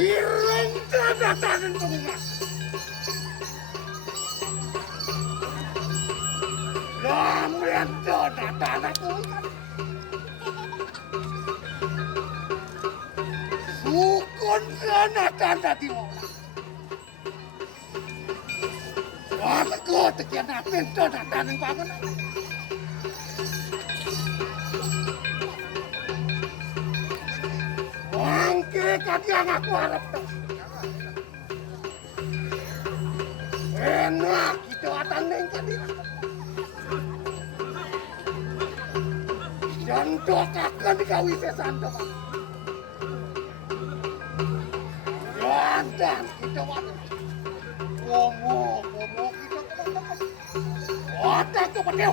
Irong dadatanen pengumas. Lamun dadatanen pengumas. Sukun sanatan dadi mola. Aku tekian apin dadatanen bangunan. Mangke katiang aku harap tuh. Enak kita atandeng tadi. Jantok akan dikawi sesantok. Jantan kita wadah. Komo kita teman-teman. Wadah tuh pedeu.